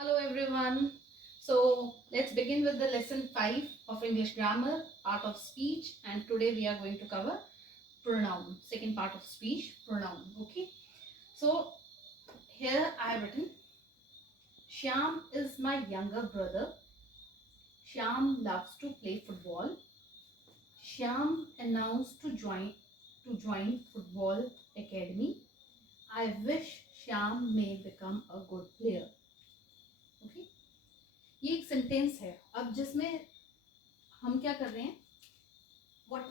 Hello everyone. So let's begin with the lesson 5 of English grammar, art of speech, and today we are going to cover pronoun, second part of speech, pronoun. Okay. So here I have written Shyam is my younger brother. Shyam loves to play football. Shyam announced to join football academy. I wish Shyam may become a good player. Okay. ये एक sentence है अब जिसमें हम क्या कर रहे हैं व्हाट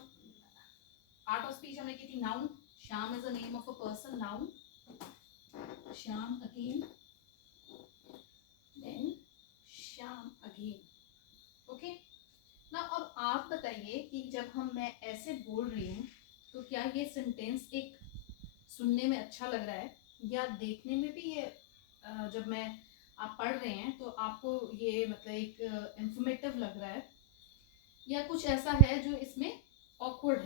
आर्ट ऑफ स्पीच हमने की थी noun Shyam is the name of a person noun Shyam again then Shyam again okay ना अब आप बताइए कि जब मैं ऐसे बोल रही हूँ तो क्या ये सेंटेंस एक सुनने में अच्छा लग रहा है या देखने में भी ये जब मैं आप पढ़ रहे हैं तो आपको ये मतलब एक इंफॉर्मेटिव लग रहा है या कुछ ऐसा है जो इसमें ऑकवर्ड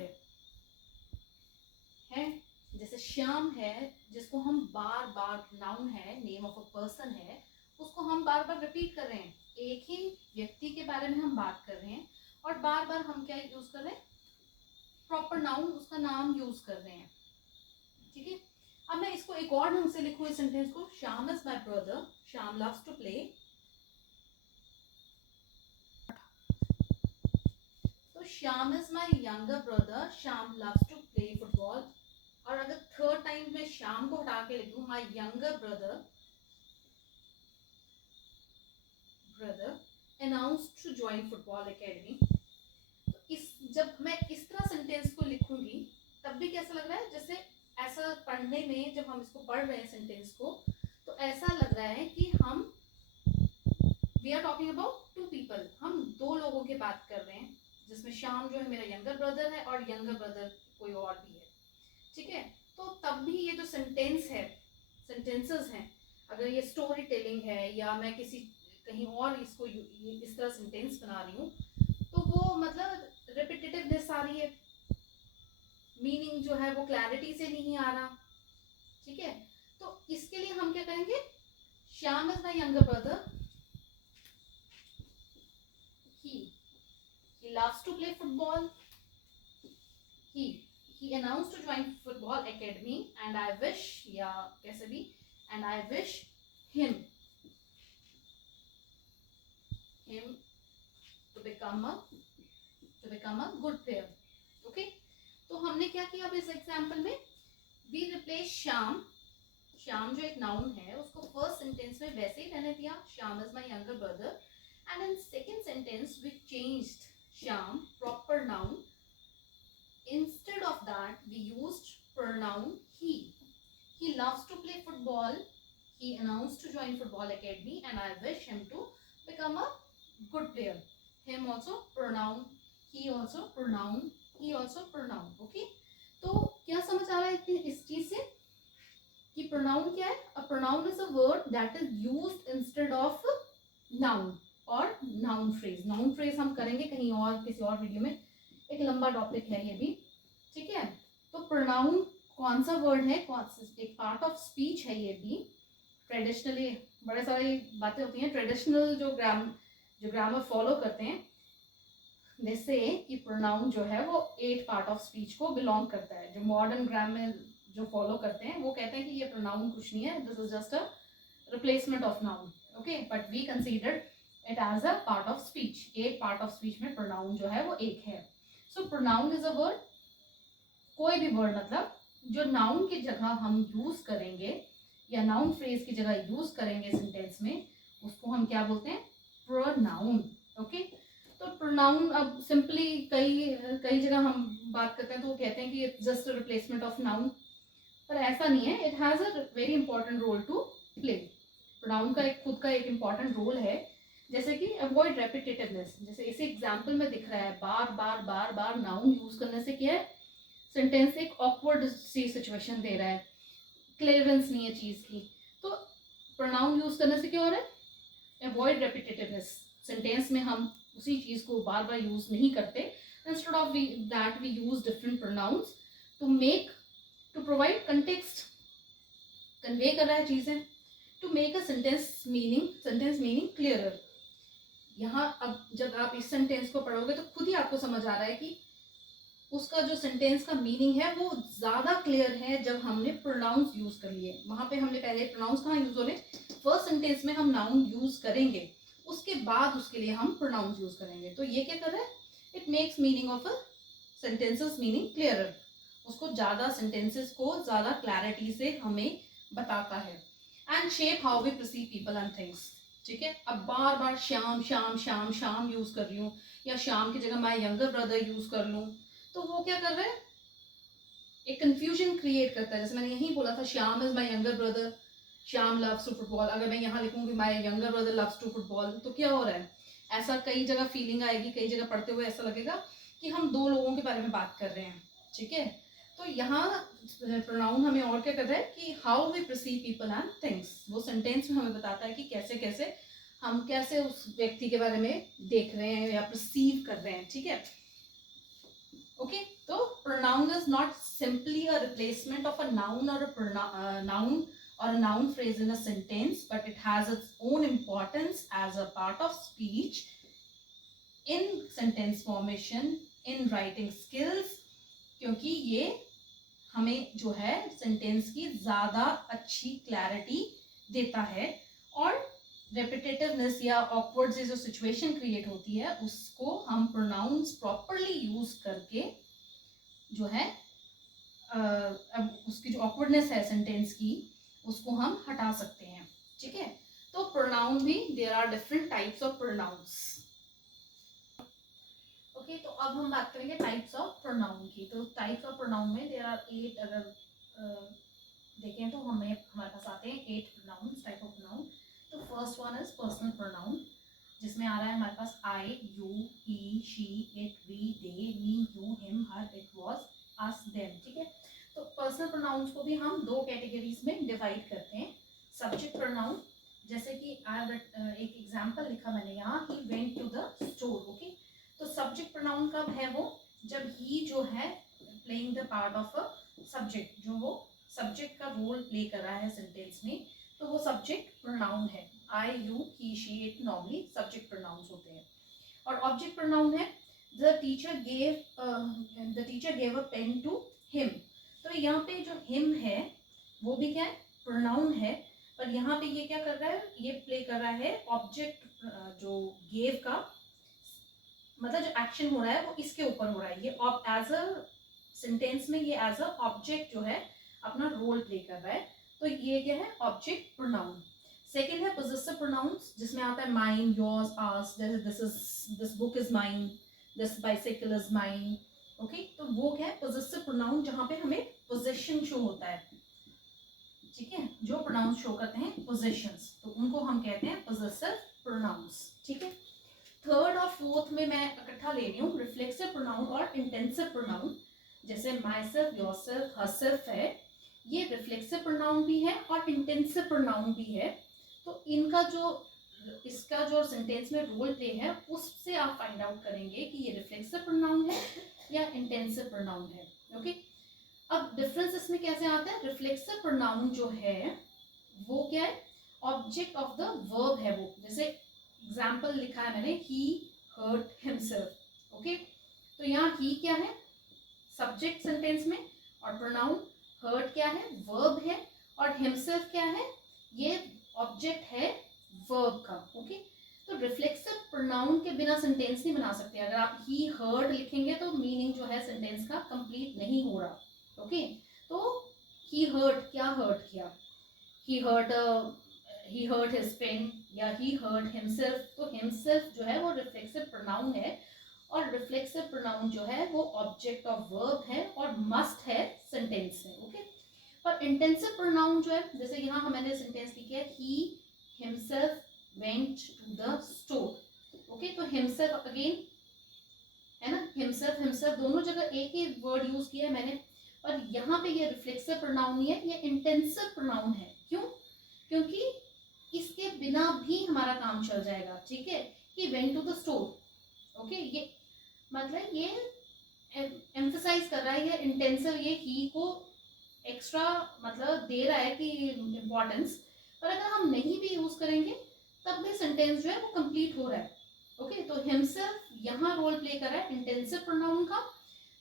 है जैसे श्याम है जिसको हम बार बार नाउन है नेम ऑफ अ पर्सन है उसको हम बार बार रिपीट कर रहे हैं एक ही व्यक्ति के बारे में हम बात कर रहे हैं और बार बार हम क्या यूज कर रहे हैं प्रॉपर नाउन उसका नाम यूज कर रहे हैं ठीक है अब मैं इसको एक और ढंग से लिखूं इस सेंटेंस को Shyam is my brother Shyam loves to play तो Shyam is my younger brother Shyam loves to play football और अगर थर्ड टाइम में श्याम को हटा के लिखूं my younger brother announced to join football academy तो इस जब मैं इस तरह सेंटेंस को लिखूंगी तब भी कैसा लग रहा है जैसे ऐसा पढ़ने में जब हम इसको पढ़ रहे हैं सेंटेंस को तो ऐसा लग रहा है कि हम we are talking about two people हम दो लोगों की बात कर रहे हैं जिसमें श्याम जो है मेरा यंगर ब्रदर है और यंगर ब्रदर कोई और भी है ठीक है तो तब भी ये जो सेंटेंस है सेंटेंसेस हैं अगर ये स्टोरी टेलिंग है या मैं किसी कहीं और इसको इस तरह सेंटेंस बना रही हूँ तो वो मतलब रिपीटेटिवनेस आ रही है मीनिंग जो है वो क्लैरिटी से नहीं आ रहा ठीक है तो इसके लिए हम क्या करेंगे Shyam is my younger brother he loves to play football he announced to join football academy and I wish या कैसे भी and I wish him to become a good player okay तो हमने क्या किया अब इस एग्जांपल में वी रिप्लेस श्याम श्याम जो एक नाउन है उसको फर्स्ट सेंटेंस में वैसे ही रहने दिया Shyam is my younger brother and in second sentence we changed Shyam proper noun instead of that we used pronoun he loves to play football he announced to join football academy and I wish him to become a good player him also pronoun he also pronoun okay तो क्या समझ आ रहा है इस चीज से कि pronoun क्या है a pronoun is a word that is used instead of noun और noun phrase हम करेंगे कहीं और किसी और वीडियो में एक लंबा टॉपिक है ये भी ठीक है तो प्रोनाउन कौन सा वर्ड है एक पार्ट ऑफ स्पीच है ये भी ट्रेडिशनली बड़े सारी बातें होती हैं ट्रेडिशनल जो ग्रामर फॉलो करते हैं जैसे कि प्रोनाउन जो है वो 8 पार्ट ऑफ स्पीच को बिलोंग करता है जो मॉडर्न ग्रामर जो फॉलो करते हैं वो कहते हैं कि ये प्रोनाउन कुछ नहीं है this is just a replacement of noun okay but we consider it as a part of speech एक पार्ट ऑफ स्पीच में प्रोनाउन जो है वो एक है so pronoun is a word कोई भी वर्ड मतलब जो नाउन की जगह हम यूज करेंगे या नाउन फ्रेज की जगह यूज करेंगे सेंटेंस में उसको हम क्या बोलते हैं प्रोनाउन ओके तो प्रोनाउन अब सिंपली कई जगह हम बात करते हैं तो वो कहते हैं कि it's just replacement of noun पर ऐसा नहीं है it has a very important role to play pronoun का एक खुद का एक इंपॉर्टेंट रोल है जैसे कि अवॉइड रेपिटेटिवनेस जैसे इसी एग्जाम्पल में दिख रहा है बार बार नाउन यूज करने से क्या है सेंटेंस एक ऑकवर्ड सी सिचुएशन दे रहा है क्लियरेंस नहीं है चीज की तो प्रोनाउन यूज करने से क्या हो रहा है अवॉइड रेपिटेटिवनेस सेंटेंस में हम उसी चीज को बार बार यूज नहीं करते instead of that we use different pronouns to provide context convey कर रहा है चीजें to make a sentence meaning sentence meaning clearer. यहाँ अब जब आप इस सेंटेंस को पढ़ोगे तो खुद ही आपको समझ आ रहा है कि उसका जो सेंटेंस का मीनिंग है वो ज़्यादा क्लियर है जब हमने प्रोनाउंस यूज़ कर लिए। वहाँ पे हमने पहले प्रोनाउंस कहाँ यूज़ हो रहे, फर्स्ट सेंटेंस में हम नाउन यूज़ करेंगे, उसके बाद उसके लिए हम प्रोनाउंस यूज़ करेंगे। तो ये क्या कर रहा है, it makes meaning of a sentences meaning clearer, उसको ज़्यादा सेंटेंसेस को ज़्यादा क्लैरिटी से हमें बताता है। And shape how we perceive people and things. ठीक है, अब बार बार श्याम श्याम श्याम श्याम यूज़ कर रही हूँ, या श्याम की जगह माई यंगर ब्रदर यूज़ कर लूँ, तो वो क्या कर रहा है, एक कंफ्यूजन क्रिएट करता है। जैसे मैंने यही बोला था, Shyam is my younger brother, Shyam loves to football, अगर मैं यहाँ लिखूंगी my younger brother loves to football, तो क्या हो रहा है, ऐसा कई जगह फीलिंग आएगी, कई जगह पढ़ते हुए ऐसा लगेगा कि हम दो लोगों के बारे में बात कर रहे हैं। ठीक है, तो यहाँ प्रोनाउन हमें और क्या कर रहा है कि how we perceive people and things, वो सेंटेंस में हमें बताता है कि कैसे कैसे हम कैसे उस व्यक्ति के बारे में देख रहे हैं या परसीव कर रहे हैं। ठीक है, ओके, तो pronoun is not simply a replacement of a noun or a noun phrase in a sentence, but it has its own importance as a part of speech, in sentence formation, in writing skills, क्योंकि ये हमें जो है sentence की ज़्यादा अच्छी clarity देता है, और रेपिटेटिवनेस या ऑकवर्ड से जो सिचुएशन क्रिएट होती है उसको हम प्रोनाउंस प्रॉपरली यूज करके जो है अब उसकी जो ऑकवर्डनेस है सेंटेंस की उसको हम हटा सकते हैं। ठीक है, तो प्रोनाउन भी there are different types of pronouns. Okay, तो अब हम बात करेंगे टाइप्स ऑफ प्रोनाउन की। तो टाइप्स ऑफ प्रोनाउन में देयर आर 8, अगर देखें तो हमारे पास आते हैं 8 प्रोनाउंस, टाइप ऑफ प्रोनाउन। तो first one is personal pronoun, जिसमें आ रहा है हमारे पास I, you, he, she, it, we, they, me, you, him, her, it, was, us, them. ठीक है, तो पर्सनल प्रोनाउंस को भी हम दो कैटेगरीज में डिवाइड करते हैं। सब्जेक्ट प्रोनाउन, जैसे कि एक एग्जांपल लिखा मैंने यहाँ, he went to the store. Okay, तो सब्जेक्ट प्रोनाउन कब है वो, जब ही जो है playing the part of a subject, जो वो सब्जेक्ट का रोल प्ले कर रहा है सेंटेंस में, तो वो सब्जेक्ट प्रोनाउन है। I, you, he, she, it normally subject pronouns होते हैं। और ऑब्जेक्ट प्रोनाउन है the teacher gave a pen to him. तो यहाँ पे जो हिम है वो भी क्या है, प्रोनाउन है, पर यहाँ पे ये क्या कर रहा है, ये प्ले कर रहा है ऑब्जेक्ट, जो गेव का मतलब जो एक्शन हो रहा है वो इसके ऊपर हो रहा है। ये एज अ सेंटेंस में ये एज अ ऑब्जेक्ट जो है अपना रोल प्ले कर रहा है, तो ये क्या है, ऑब्जेक्ट प्रोनाउन। सेकेंड है पोजेसिव प्रोनाउंस, जिसमें आता है mine, yours, hours, this book is mine, this bicycle is mine. Okay, तो वो क्या है, पोजेसिव प्रोनाउन, जहां पे हमें पोजेशन शो होता है। ठीक है, जो प्रोनाउंस शो करते हैं पोजेशंस, तो उनको हम कहते हैं पोजेसिव प्रोनाउंस। ठीक है, थर्ड और फोर्थ में मैं इकट्ठा ले रही हूँ रिफ्लेक्सिव प्रोनाउन और इंटेंसिव प्रोनाउन। जैसे my self, your self, her self है, ये रिफ्लेक्सिव प्रोनाउन भी है और इंटेंसिव प्रोनाउन भी है। तो इनका जो इसका जो सेंटेंस में रोल प्ले है उससे आप फाइंड आउट करेंगे कि ये रिफ्लेक्सिव प्रोनाउन है या इंटेंसिव प्रोनाउन है। ओके, अब डिफरेंस इसमें कैसे आता है, रिफ्लेक्सिव प्रोनाउन जो है वो क्या है, ऑब्जेक्ट ऑफ द वर्ब है वो। जैसे एग्जाम्पल लिखा है मैंने, ही हर्ट हिमसेल्फ। ओके, तो यहाँ ही क्या है, सब्जेक्ट सेंटेंस में, और प्रोनाउन हर्ट क्या है, वर्ब है, और हिमसेल्फ क्या है, ये ऑब्जेक्ट है वर्ब का। ओके, तो रिफ्लेक्सिव प्रोनाउन के बिना सेंटेंस नहीं बना सकते। अगर आप ही हर्ट लिखेंगे तो मीनिंग जो है सेंटेंस का कंप्लीट नहीं हो रहा। ओके, तो ही हर्ट, क्या हर्ट किया, ही हर्ट हिज फ्रेंड या ही हर्ट हिमसेल्फ, तो हिमसेल्फ जो है वो रिफ्लेक्सिव प्रोनाउन है, और रिफ्लेक्सिव प्रोनाउन जो है वो ऑब्जेक्ट ऑफ वर्ब है और मस्ट है सेंटेंस में। ओके, पर इंटेंसिव प्रोनाउन जो है, जैसे यहाँ मैंने सेंटेंस लिखा है, he himself went to the store. Okay, तो हिमसेल्फ अगेन है ना, हिमसेल्फ हिमसेल्फ दोनों जगह एक ही वर्ड यूज किया है मैंने, और यहाँ पे ये रिफ्लेक्सिव प्रोनाउन नहीं है, ये इंटेंसिव प्रोनाउन है। क्यों, क्योंकि इसके बिना भी हमारा काम चल जाएगा। ठीक है, he went to the store. Okay, ये मतलब ये एम्फसाइज कर रहा है, ये इंटेंसिव, ये ही को एक्स्ट्रा मतलब दे रहा है कि इम्पोर्टेंस, पर अगर हम नहीं भी यूज करेंगे तब भी सेंटेंस जो है वो कंप्लीट हो रहा है। ओके, तो हिमसेल्फ यहाँ रोल प्ले कर रहा है इंटेंसिव प्रोनाउन का,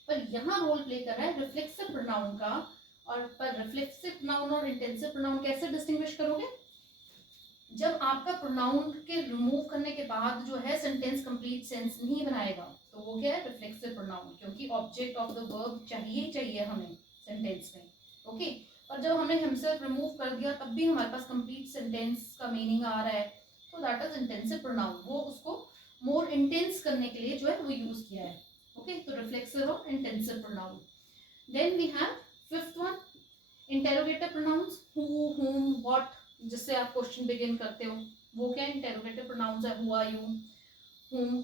पर यहाँ रोल प्ले कर रहा है रिफ्लेक्सिव प्रोनाउन का। और पर रिफ्लेक्सिव प्रोनाउन और इंटेंसिव प्रोनाउन कैसे डिस्टिंग्विश करोगे? जब आपका प्रोनाउन के रिमूव करने के बाद जो है सेंटेंस कंप्लीट सेंस नहीं बनाएगा, तो वो क्या है? रिफ्लेक्सिव प्रोनाउन, क्योंकि ऑब्जेक्ट ऑफ द वर्ब चाहिए हमें सेंटेंस में। ओके, और जब हमने हिमसेल्फ रिमूव कर दिया तब भी हमारे पास कंप्लीट सेंटेंस का मीनिंग आ रहा है, तो दैट इज इंटेंसिव प्रोनाउन। वो उसको मोर इंटेंस करने के लिए जो है वो यूज किया है। ओके, तो रिफ्लेक्सिव और intensive pronoun. Then we have fifth one, interrogative pronouns, who, whom, what, जिससे आप क्वेश्चन बिगिन करते हो, वो क्या इंटेरोगेटिव प्रोनाउंस है? Who are you, whom,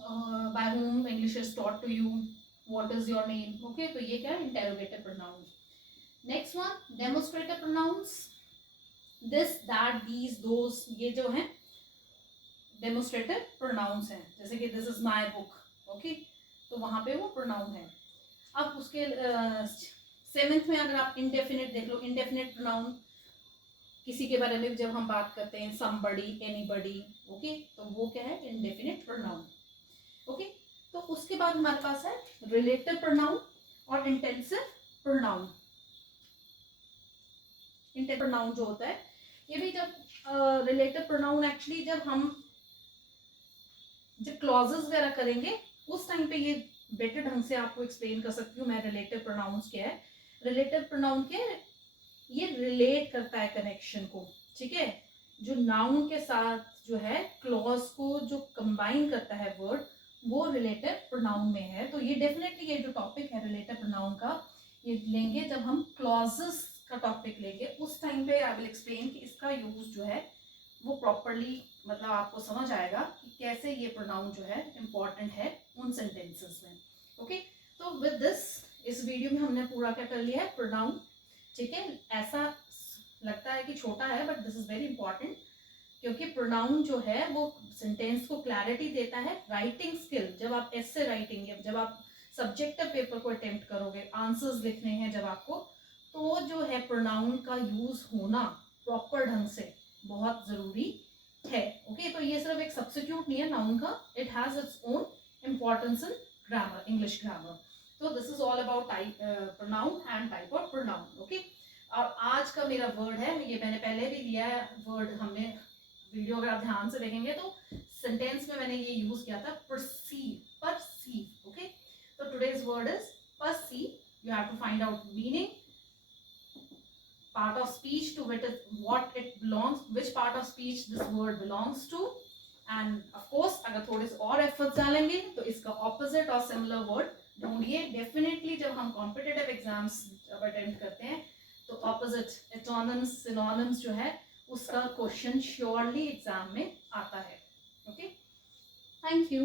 by whom English is taught to you, what is your name. Okay, तो ये क्या है? Interrogative pronoun. Next one, demonstrative pronouns, this, that, these, those, ये जो है डेमोस्ट्रेटिव प्रोनाउंस हैं। जैसे कि this is my book, okay, तो वहां पे वो प्रोनाउन है। अब उसके सेवेंथ में अगर आप इंडेफिनिट देख लो, इंडेफिनिट प्रोनाउन किसी के बारे में जब हम बात करते हैं, somebody, anybody, ओके, तो वो क्या है? Indefinite pronoun. ओके, तो उसके बाद हमारे पास है रिलेटिव प्रोनाउन और इंटेंसिव प्रोनाउन। इंटेंसिव प्रोनाउन जो होता है, ये भी जब रिलेटिव प्रोनाउन एक्चुअली जब क्लॉजेस वगैरह करेंगे उस टाइम पे ये बेटर ढंग से आपको एक्सप्लेन कर सकती हूँ मैं रिलेटिव प्रोनाउंस क्या है। रिलेटिव प्रोनाउन के ये रिलेट करता है कनेक्शन को, ठीक है, जो नाउन के साथ जो है क्लॉज को जो कंबाइन करता है वर्ड, वो रिलेटिव प्रोनाउन में है। तो ये डेफिनेटली ये जो टॉपिक है रिलेटिव प्रोनाउन का, ये लेंगे जब हम क्लॉजेस का टॉपिक लेंगे, उस टाइम पे आई विल एक्सप्लेन कि इसका यूज जो है वो प्रॉपरली, मतलब आपको समझ आएगा कि कैसे ये प्रोनाउन जो है इम्पॉर्टेंट है उन सेंटेंसेस में। ओके, तो विद दिस, इस वीडियो में हमने पूरा क्या कर लिया है? प्रोनाउन, ठीक है। ऐसा लगता है कि छोटा है, but this is very important, क्योंकि प्रोनाउन जो है वो सेंटेंस को क्लैरिटी देता है। राइटिंग स्किल, जब आप ऐसे राइटिंग, जब आप सब्जेक्टिव पेपर को अटेम्प्ट करोगे, आंसर्स लिखने हैं जब आपको, तो जो है प्रोनाउन का यूज होना प्रॉपर ढंग से बहुत जरूरी है। ओके, तो ये सिर्फ एक सब्स्टिट्यूट नहीं है नाउन का, it has its own importance in grammar, English grammar. तो this is all about type pronoun and type of pronoun. Okay, और आज का मेरा वर्ड है, ये मैंने पहले भी लिया है वर्ड, हमने वीडियो अगर आप ध्यान से देखेंगे तो सेंटेंस में मैंने ये यूज किया था, परसीव, परसीव। ओके, तो today's word is perceive. You have to find out meaning, part of speech to what it belongs, which part of speech this word belongs to, and of course अगर थोड़े से और efforts डालेंगे तो इसका opposite और similar word ढूंढिए। Definitely जब हम कॉम्पिटिटिव एग्जाम्स जब अटेम्प्ट करते हैं तो ऑपोजिट, एटोनिम्स, सिनोनिम्स जो है उसका क्वेश्चन श्योरली एग्जाम में आता है। Okay, thank you.